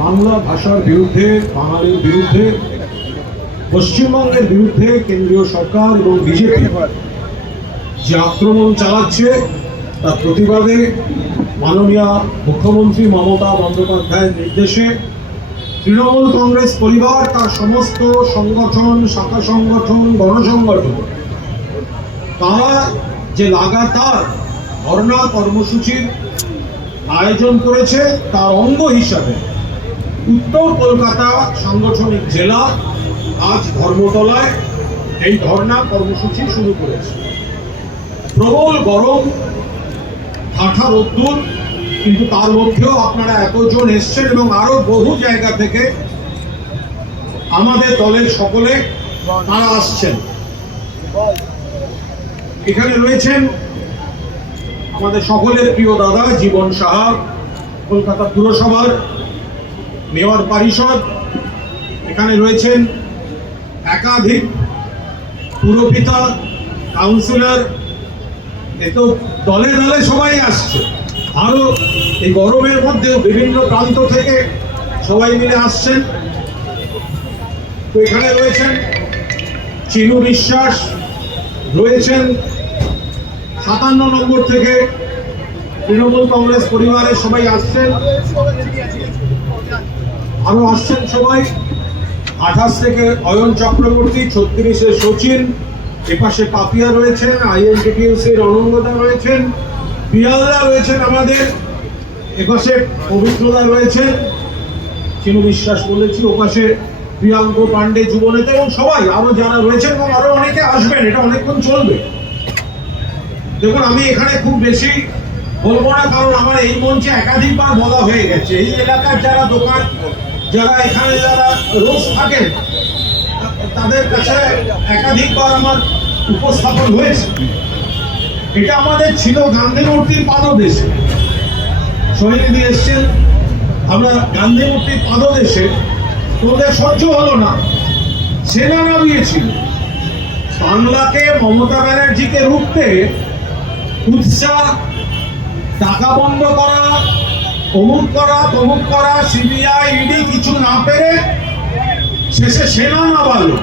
বাংলা ভাষার বিরুদ্ধে, বাঙালির বিরুদ্ধে, পশ্চিমবঙ্গের বিরুদ্ধে কেন্দ্রীয় সরকার এবং বিজেপি যে আক্রমণ চালাচ্ছে, তার প্রতিবাদে মাননীয় মুখ্যমন্ত্রী মমতা বন্দ্যোপাধ্যায়ের নির্দেশে তৃণমূল কংগ্রেস পরিবার, তার সমস্ত সংগঠন, শাখা সংগঠন, গণসংগঠন, তারা যে লাগাতার ধর্ণা কর্মসূচির আয়োজন করেছে তার অঙ্গ হিসাবে। উত্তর কলকাতা সাংগঠনিক জেলা আজ ধর্মতলায় এই ধর্ণা কর্মসূচি শুরু করেছে। প্রবল গরম ঠাঠা রোদ্দুর, কিন্তু তার মধ্যেও আপনারা এতজন এসছেন এবং আরও বহু জায়গা থেকে আমাদের দলের সকলে তারা আসছেন। এখানে রয়েছেন আমাদের সকলের প্রিয় দাদা জীবন সাহা, কলকাতা পুরসভার মেয়র পরিষদ, এখানে রয়েছেন একাধিক পুরপিতা, কাউন্সিলর, এ তো দলে দলে সবাই আসছে। আরও এই গরমের মধ্যেও বিভিন্ন প্রান্ত থেকে সবাই মিলে আসছেন। তো এখানে রয়েছেন চিনু বিশ্বাস, রয়েছেন সাতান্ন নম্বর থেকে তৃণমূল কংগ্রেস পরিবারের সবাই আসছেন। আরও আসছেন সবাই। আঠাশ থেকে অয়ন চক্রবর্তী, ছত্রিশে সচিন, এপাশে পাপিয়া রয়েছেন আইএনটিটিউসির অনঙ্গতা রয়েছেন পিয়ালদা রয়েছেন আমাদের, এপাশে পবিত্রদা রয়েছেন। চিনু বিশ্বাস বলেছি, ওপাশে প্রিয়াঙ্ক পাণ্ডে যুবনেতা এবং সবাই, আরও যারা রয়েছেন এবং আরও অনেকে আসবেন, এটা অনেকক্ষণ চলবে। দেখুন, আমি এখানে খুব বেশি বলব না, কারণ আমার এই মঞ্চে একাধিকবার বলা হয়ে গেছে। এই এলাকার যারা দোকান, যারা এখানে যারা রোজ থাকেন, তাদের কাছে একাধিকবার আমার উপস্থাপন হয়েছে। এটা আমাদের ছিল গান্ধী মূর্তির পাদদেশে। সৈনিকদি এসছেন, আমরা গান্ধী মূর্তির পাদদেশে। তোদের সহ্য হলো না। সেনা নামিয়েছিল। বাংলাকে মমতা ব্যানার্জিকে রুখতে উৎসাহ টাকা বন্ধ করা, অমুক করা, তমুক করা, সিবিআই, ইডি কিছু না পেরে শেষে সেনা নামালো।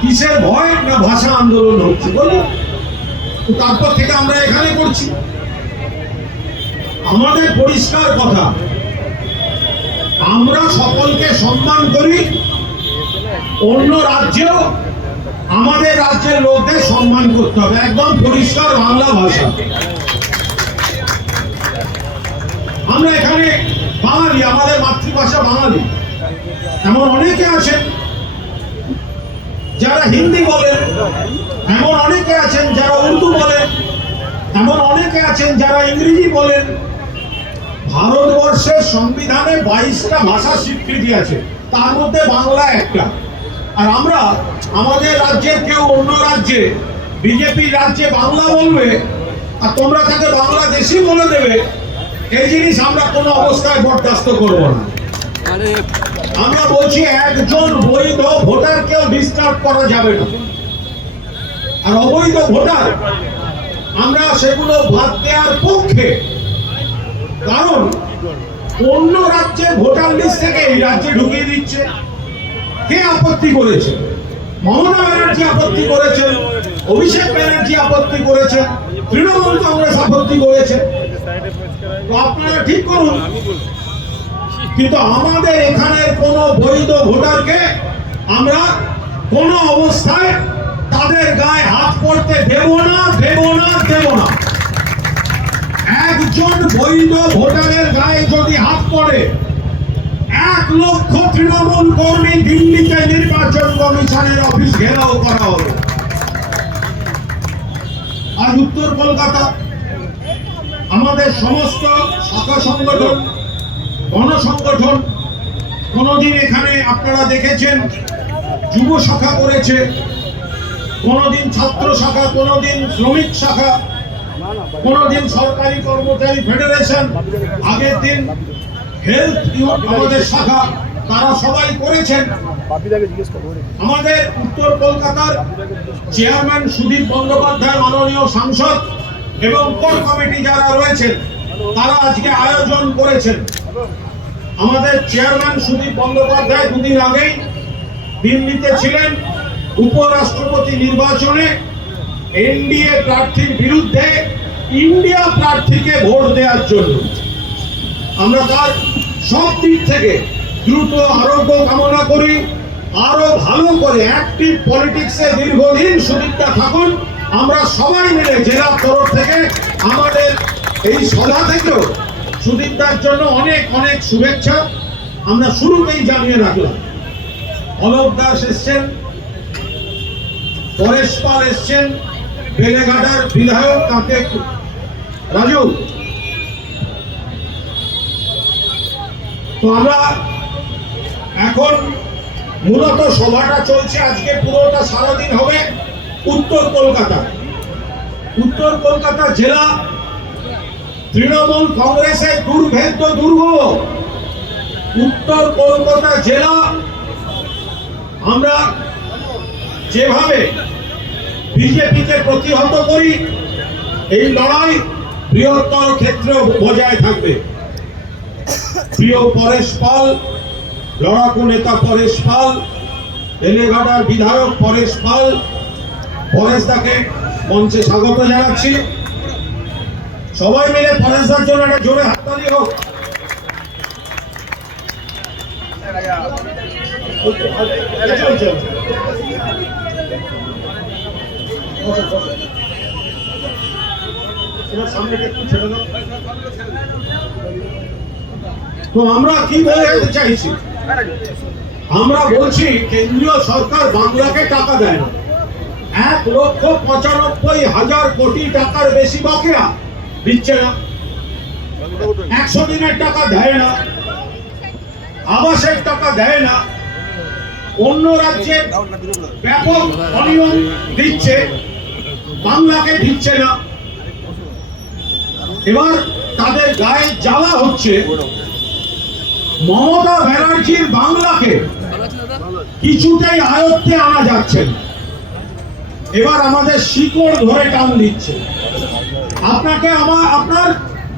কিসের ভয় না ভাষা আন্দোলন হচ্ছে? বলুন। তো তারপর থেকে আমরা এখানে করছি। আমাদের পরিষ্কার কথা, আমরা সকলকে সম্মান করি, অন্য রাজ্যেও আমাদের রাজ্যের লোকদের সম্মান করতে হবে। একদম পরিষ্কার বাংলা ভাষা। আমরা এখানে বাঙালি, আমাদের মাতৃভাষা বাঙালি। এমন অনেকে আছেন যারা হিন্দি বলেন, এমন অনেকে আছেন যারা উর্দু বলেন, এমন অনেকে আছেন যারা ইংরেজি বলেন। ভারতবর্ষের সংবিধানে বাইশটা ভাষা স্বীকৃতি আছে। তার মধ্যে বাংলা একটা। আর আমরা আমাদের রাজ্যের কেউ অন্য রাজ্যে বিজেপি রাজ্যে বাংলা বলবে আর তোমরা তাকে বাংলাদেশি বলে দেবে এই জিনিস আমরা কোনো অবস্থায় বরদাস্ত করব না। আমরা বলছি একজন বৈধ ভোটারকেও ডিস্টার্ব করা যাবে না। আর অবৈধ ভোটার আমরা সেগুলো বাদ দেওয়ার পক্ষে। কারণ অন্য রাজ্যে ভোটার লিস্ট থেকে এই রাজ্যে ঢুকিয়ে দিচ্ছে। কে আপত্তি করেছে? মমতা ব্যানার্জি আপত্তি করেছেন অভিষেক ব্যানার্জি আপত্তি করেছেন তৃণমূল কংগ্রেস আপত্তি করেছে। তো আপনারা ঠিক করুন। কিন্তু আমাদের এখানে কোন বৈধ ভোটারকে আমরা কোন অবস্থায় তাদের গায়ে হাত পড়তে দেব না দেব না দেব না। একজন বৈধ ভোটারের গায়ে যদি হাত পড়ে এক লক্ষ তৃণমূল কর্মী দিল্লিতে নির্বাচন কমিশনের অফিস ঘেরাও করা হবে আর উত্তর কলকাতা, আমাদের সমস্ত শাখা সংগঠন, গণসংগঠন, কোনোদিন এখানে আপনারা দেখেছেন, যুব শাখা করেছে, কোনোদিন ছাত্র শাখা, কোনোদিন শ্রমিক শাখা, কোনোদিন সরকারি কর্মচারী ফেডারেশন, আগের দিন হেলথ আমাদের শাখা তারা সবাই করেছেন। আমাদের উত্তর কলকাতার চেয়ারম্যান সুদীপ বন্দ্যোপাধ্যায় মাননীয় সাংসদ এবং কোর কমিটি যারা রয়েছেন তারা আজকে আয়োজন করেছেন। আমাদের চেয়ারম্যান সুদীপ বন্দ্যোপাধ্যায় দুদিন আগেই দিল্লিতে ছিলেন উপরাষ্ট্রপতি নির্বাচনে। এনডিএ প্রার্থীর বিরুদ্ধে ইন্ডিয়া প্রার্থীকে ভোট দেওয়ার জন্য। আমরা তার সব দিক থেকে দ্রুত আরোগ্য কামনা করি। আরও ভালো করে অ্যাক্টিভ পলিটিক্সে দীর্ঘদিন সুদীপটা থাকুন আমরা সবাই মিলে জেলার তরফ থেকে আমাদের এই সভা থেকেও সুদীপদার জন্য অনেক অনেক শুভেচ্ছা। আমরা শুরুতেই জানিয়ে রাখলাম, অলোক দাস এসছেন, পরেশ পাল এসছেন, বেলেঘাটার বিধায়ক তাকে রাজু তো আমরা এখন মূলত সভাটা চলছে আজকে পুরোটা সারাদিন হবে উত্তর কলকাতা। উত্তর কলকাতা জেলা তৃণমূল কংগ্রেসের দুর্ভেদ্য দুর্গ। উত্তর কলকাতা জেলা আমরা যেভাবে বিজেপিকে প্রতিহত করি, এই লড়াই বৃহত্তর ক্ষেত্রে বজায় থাকবে। প্রিয় পরেশ পাল, লড়াকু নেতা পরেশ পাল বেলেঘাটার বিধায়ক পরেশ পাল পরেশ দাকে মঞ্চে স্বাগত জানাচ্ছি সবাই মিলে পরেশ দার জন্য একটা জোরে হাততালি হোক সামনেটা একটু ছেড়ে দাও। তো আমরা কি বলে যেতে চাইছি? আমরা বলছি, কেন্দ্রীয় সরকার বাংলাকে টাকা দেয় না। এক লক্ষ পঁচানব্বই হাজার কোটি টাকার বেশি বকেয়া দিচ্ছে না। একশো দিনের টাকা দেয় না। আবাসের টাকা দেয় না। অন্য রাজ্যে ব্যাপক অনিয়ম দিচ্ছে। বাংলাকে দিচ্ছে না। এবার তাদের গায়ে জ্বালা হচ্ছে। মমতা ব্যানার্জির বাংলাকে কিছুতেই আয়ত্তে আনা যাচ্ছে এবার আমাদের শিকড় ধরে টান দিচ্ছে। আপনাকে আমার, আপনার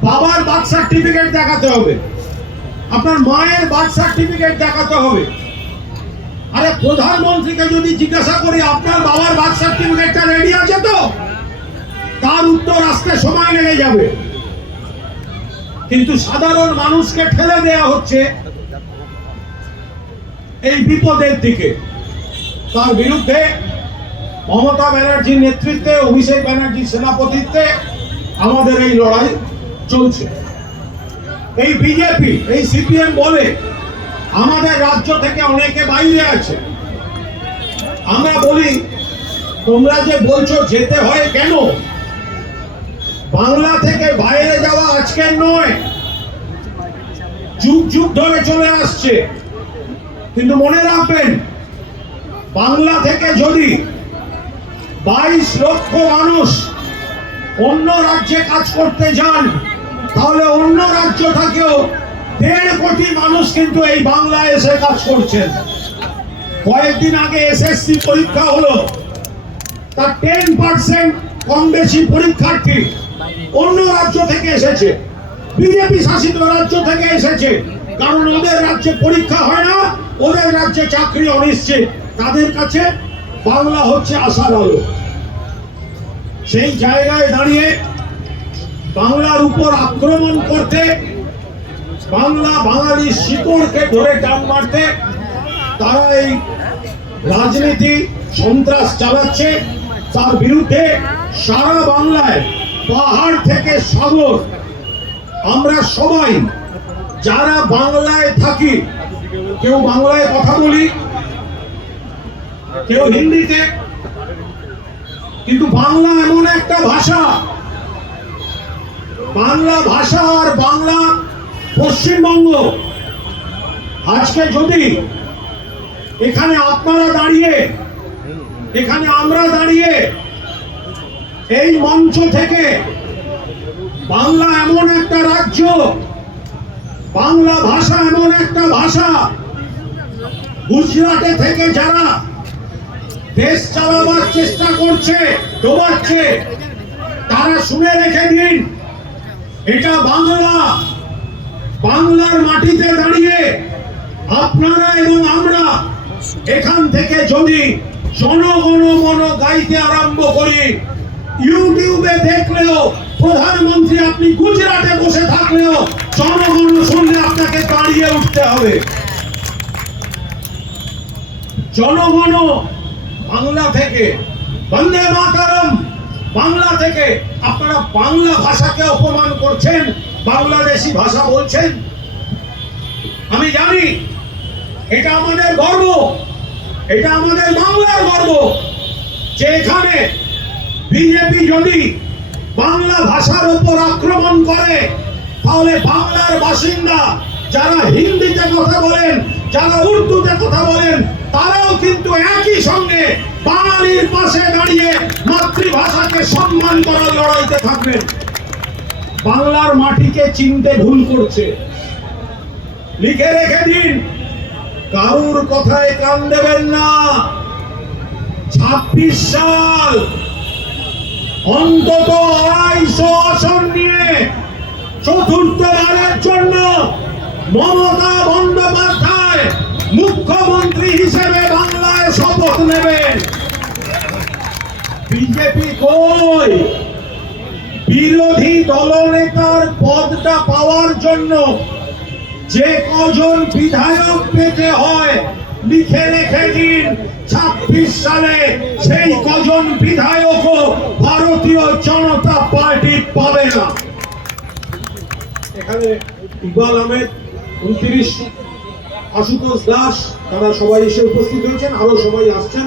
বাবার বার্থ সার্টিফিকেট দেখাতে হবে। আপনার মায়ের বার্থ সার্টিফিকেট দেখাতে হবে। আরে প্রধানমন্ত্রীকে যদি জিজ্ঞাসা করি, আপনার বাবার বার্থ সার্টিফিকেটটা রেডি আছে তো? তার উত্তর আসতে সময় লেগে যাবে। কিন্তু সাধারণ মানুষকে ঠেলে দেয়া হচ্ছে এই বিপদের দিকে। তার বিরুদ্ধে মমতা ব্যানার্জির নেতৃত্বে, অভিষেক ব্যানার্জির সেনাপতিত্বে আমাদের এই লড়াই চলছে। এই বিজেপি, এই সিপিএম বলে আমাদের রাজ্য থেকে অনেকে বাইরে আছে। আমরা বলি, তোমরা যে বলছো যেতে হয় কেন? বাংলা থেকে বাইরে যাওয়া আজকের নয়। যুগ যুগ ধরে চলে আসছে। কিন্তু মনে রাখবেন, বাংলা থেকে যদি বাইশ লক্ষ মানুষ অন্য রাজ্যে কাজ করতে যান, তাহলে অন্য রাজ্য থেকেও দেড় কোটি মানুষ কিন্তু এই বাংলায় এসে কাজ করছেন। কয়েকদিন আগে এসএসসি পরীক্ষা হলো। তার টেন পার্সেন্ট কম বেশি পরীক্ষার্থী অন্য রাজ্য থেকে এসেছে। বিজেপি শাসিত রাজ্য থেকে এসেছে। কারণ ওদের রাজ্যে পরীক্ষা হয় না, ওদের রাজ্যে চাকরি অনিশ্চিত। তাদের কাছে বাংলা হচ্ছে আশার আলো। সেই জায়গায় দাঁড়িয়ে বাংলার উপর আক্রমণ করতে, বাংলা বাঙালির শিকড়কে ধরে টান মারতে, তারা এই রাজনীতি সন্ত্রাস চালাচ্ছে। তার বিরুদ্ধে সারা বাংলায় পাহাড় থেকে সাগর। আমরা সবাই যারা বাংলায় থাকি, কেউ বাংলায় কথা বলি, কেউ হিন্দিতে, কিন্তু বাংলা এমন একটা ভাষা। বাংলা ভাষা আর বাংলা পশ্চিমবঙ্গ। আজকে যদি এখানে আপনারা দাঁড়িয়ে, এখানে আমরা দাঁড়িয়ে এই মঞ্চ থেকে বাংলা এমন একটা রাজ্য, বাংলা ভাষা এমন একটা ভাষা, গুজরাটে থেকে যারা দেশ চালাবার চেষ্টা করছে ডোবাচ্ছে তারা শুনে রেখে দিন, এটা বাংলা। বাংলার মাটিতে দাঁড়িয়ে আপনারা এবং আমরা এখান থেকে যদি জনগণ মন গাইতে আরম্ভ করি ইউটিউবে দেখলেও প্রধানমন্ত্রী আপনি গুজরাটে বসে থাকলেও জনগণ শুনলে আপনাকে দাঁড়িয়ে উঠতে হবে। জনগণ বাংলা থেকে, বন্দে মাতারম বাংলা থেকে, আপনারা বাংলা ভাষাকে অপমান করছেন, বাংলাদেশি ভাষা বলছেন। আমি জানি এটা আমাদের গর্ব, এটা আমাদের বাংলার গর্ব যে এখানে বিজেপি যদি বাংলা ভাষার উপর আক্রমণ করে, তাহলে বাংলার বাসিন্দা যারা হিন্দিতে কথা বলেন, যারা উর্দুতে কথা বলেন, তারাও কিন্তু একই সঙ্গে বাঙালির পাশে দাঁড়িয়ে মাতৃভাষাকে সম্মান করার লড়াইতে থাকবেন। বাংলার মাটিকে চিনতে ভুল করছে। লিখে রেখে দিন, কারুর কথায় কান দেবেন না। ছাব্বিশ সাল অন্তত আড়াইশো আসন নিয়ে চতুর্থবারের জন্য মমতা বন্দ্যোপাধ্যায় মুখ্যমন্ত্রী হিসেবে বাংলায় শপথ নেবেন। বিজেপি কই? বিরোধী দলনেতার পদটা পাওয়ার জন্য যে কজন বিধায়ক পেতে হয় লিখে রেখে দিন, ছাব্বিশ সালে সেই কজন বিধায়কও ভারতীয় জনতা পার্টি পাবে না। এখানে ইকবাল আহমেদ, উনত্রিশ আশুতোষ দাস, তারা সবাই এসে উপস্থিত হয়েছেন, আরও সবাই আসছেন।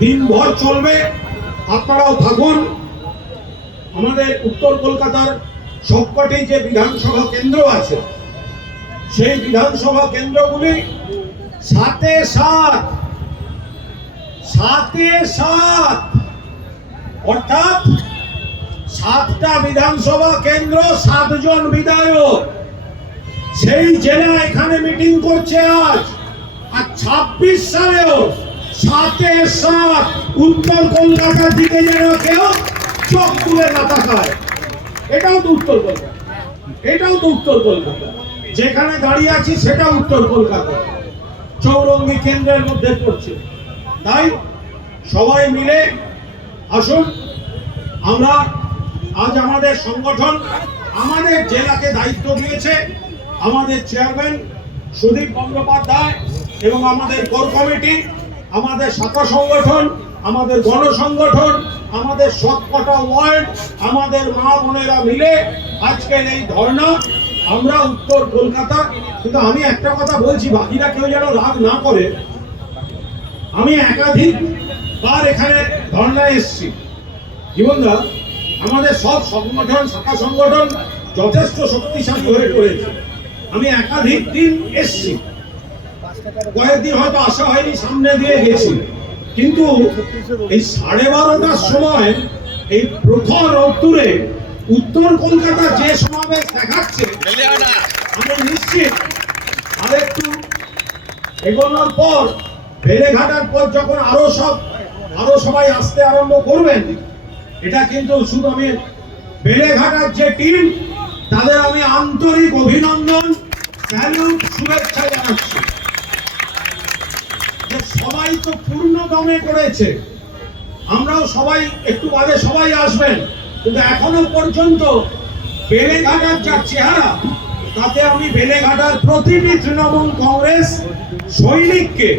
দিনভর চলবে, আপনারাও থাকুন। আমাদের উত্তর কলকাতার সবকটি যে বিধানসভা কেন্দ্র আছে, সেই বিধানসভা কেন্দ্রগুলি সাতে সাত সাতে সাত অর্থাৎ সাতটা বিধানসভা কেন্দ্র, সাতজন বিধায়ক। সেই জেলা এখানে মিটিং করছে আজ। আর ছাব্বিশ সালেও সাতে সাত উত্তর কলকাতার দিকে যেন কেউ চোখ তুলে না তাকায়। এটাও তো উত্তর কলকাতা। এটাও তো উত্তর কলকাতা। যেখানে দাঁড়িয়ে আছি সেটা উত্তর কলকাতা। চৌরঙ্গি কেন্দ্রের মধ্যে পড়ছে। তাই সবাই মিলে আসুন। আমরা আজ আমাদের সংগঠন আমাদের জেলাকে দায়িত্ব দিয়েছে। আমাদের চেয়ারম্যান সুদীপ বন্দ্যোপাধ্যায় এবং আমাদের কোর কমিটি, আমাদের শাখা সংগঠন, আমাদের গণসংগঠন, আমাদের সবকটা ওয়ার্ড, আমাদের মা বোনেরা মিলে আজকের এই ধর্ণা আমরা উত্তর কলকাতা, কিন্তু আমি একটা কথা বলছি, বাকিরা কেউ যেন রাগ না করে। আমি একাধিক বার এখানে ধর্ণায় এসেছি। জীবনদা আমাদের সব সংগঠন, শাখা সংগঠন যথেষ্ট শক্তিশালী হয়ে পড়েছে। আমি একাধিক দিন এসছি। কয়েকদিন হয়তো আসা হয়নি, সামনে দিয়ে গেছি। কিন্তু এই সাড়ে বারোটার সময় এই প্রথম রোদ্দুরে উত্তর কলকাতা যে সমাবেশ দেখাচ্ছে এগোনোর পর বেলেঘাটার পর যখন আরও সব, আরও সবাই আসতে আরম্ভ করবেন, এটা কিন্তু শুধু আমি বেলেঘাটার যে টিম তাদের আমি আন্তরিক অভিনন্দন স্যালুট শুভেচ্ছা জানাচ্ছি। যে সবাই তো পূর্ণ দমে করেছে, আমরাও সবাই, একটু বাদে সবাই আসবেন, কিন্তু এখনও পর্যন্ত বেলেঘাটার যা চেহারা তাতে আমি বেলেঘাটার প্রতিটি তৃণমূল কংগ্রেস সৈনিককে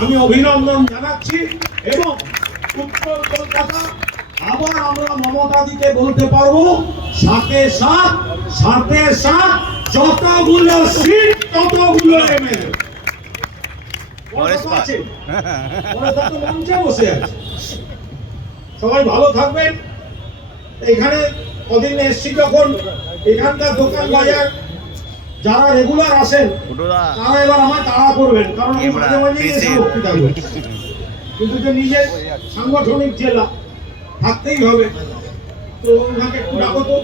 আমি অভিনন্দন জানাচ্ছি এবং উত্তর কলকাতা আবার আমরা মমতাদিকে বলতে পারব সাথে সাত সাথে সাত যতগুলো সিট ততগুলো এমএলএ। সবাই ভালো থাকবেন। এখানে কদিন এসছি যখন এখানকার দোকান বাজার যারা রেগুলার আসেন তারা এবার আমার তাড়া করবেন কারণ আমি মাঝে মাঝে। কিন্তু যে নিজের সাংগঠনিক জেলা থাকতেই হবে। তো ওনাকে একটু ডাকো তো।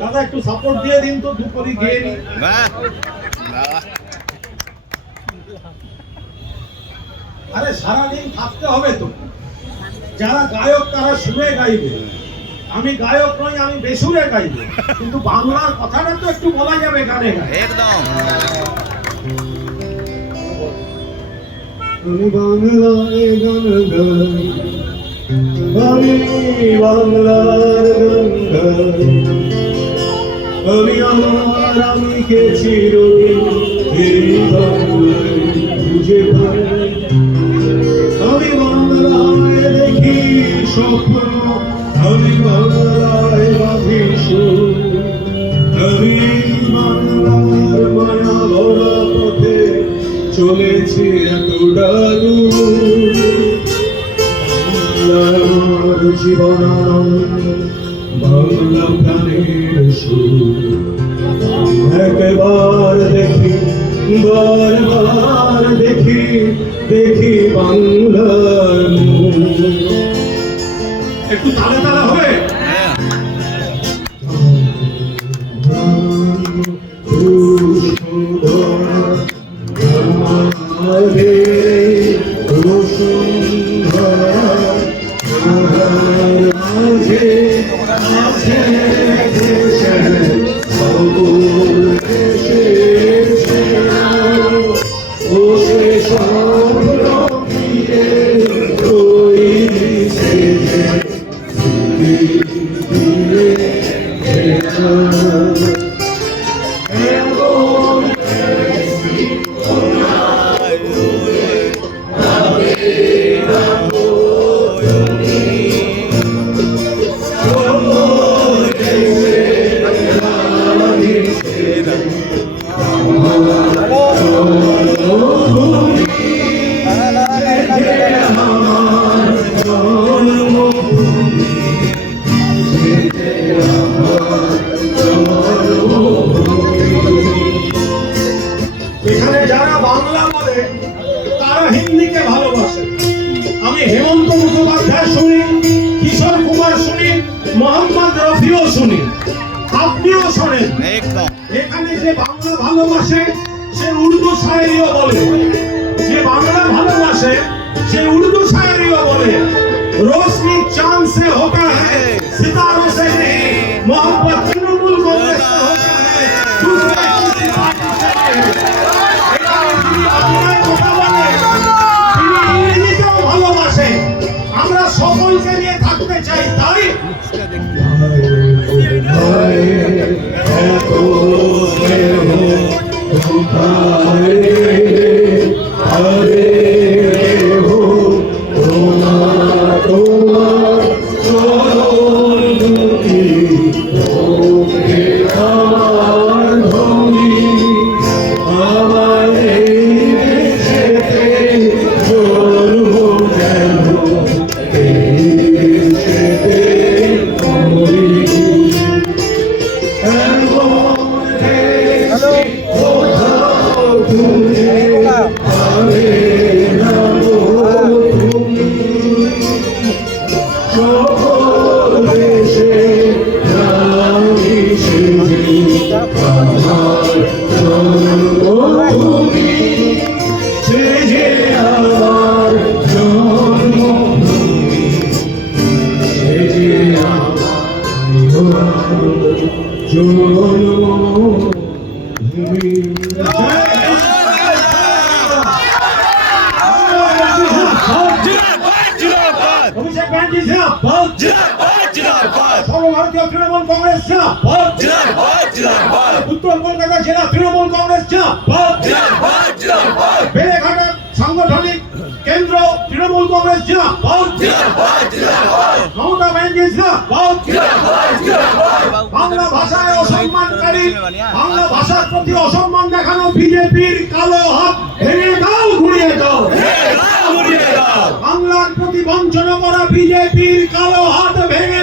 দাদা একটু সাপোর্ট দিয়ে দিন তো দুপুরি গিয়ে নিই আরে সারাদিন থাকতে হবে তো। যারা গায়ক তারা শুনে গাইবে। আমি গায়ক নই আমি বেসুরে গাইব। কিন্তু বাংলার কথাটা তো একটু বলা যাবে গানে একদম। আমি বাংলায় গান গাই আমি বাংলার গান গাই। আমি আমার আমি কে চিরদিন এই বাংলায় খুঁজে পাই। আমি বাংলায় দেখি স্বপ্ন আমি বাংলায় সুর আমি বাংলার মায়া ভরা পথে চলেছি এতটা দূর বাংলার জীবন বাংলা প্রাণের সুর একবার দেখি, বারবার দেখি দেখি বাংলার মুখ। একটু তালে তালে হবে? হ্যাঁ যারা বাংলা বলে তারা হিন্দিকে ভালোবাসে। আমি হেমন্ত মুখোপাধ্যায় শুনি কিশোর কুমার শুনি মোহাম্মদ রফিও শুনি। আপনিও শোনেন। এখানে যে বাংলা ভালোবাসে সে উর্দু শায়েরিও বলে। যে বাংলা ভালোবাসে সে উর্দু শায়েরিও বলে। রোশনি চাঁদ সে হোকা সিতারো সে মোহাম্মদ তৃণমূল কংগ্রেস আপনার কথা বলে ভালোবাসে আমরা সকলকে নিয়ে থাকতে চাই। তাই জিন্দাবাদ জিন্দাবাদ জিন্দাবাদ জিন্দাবাদ। সর্বভারতীয় তৃণমূল কংগ্রেস জিন্দাবাদ। জিন্দাবাদ জিন্দাবাদ। উত্তর কলকাতা জেলা তৃণমূল কংগ্রেস জিন্দাবাদ। জিন্দাবাদ জিন্দাবাদ। বেলেঘাটা সাংগঠনিক কেন্দ্র তৃণমূল কংগ্রেস জিন্দাবাদ। জিন্দাবাদ জিন্দাবাদ। মমতা ব্যানার্জি জিন্দাবাদ। জিন্দাবাদ জিন্দাবাদ। বাংলা ভাষায় অসম্মানকারী বাংলা ভাষার প্রতি অসম্মান দেখানো বিজেপির কালো হাত ভেঙে দাও দাও ঘুরিয়ে দাও বাংলার প্রতি বঞ্চনা করা বিজেপির কালো হাত ভেঙে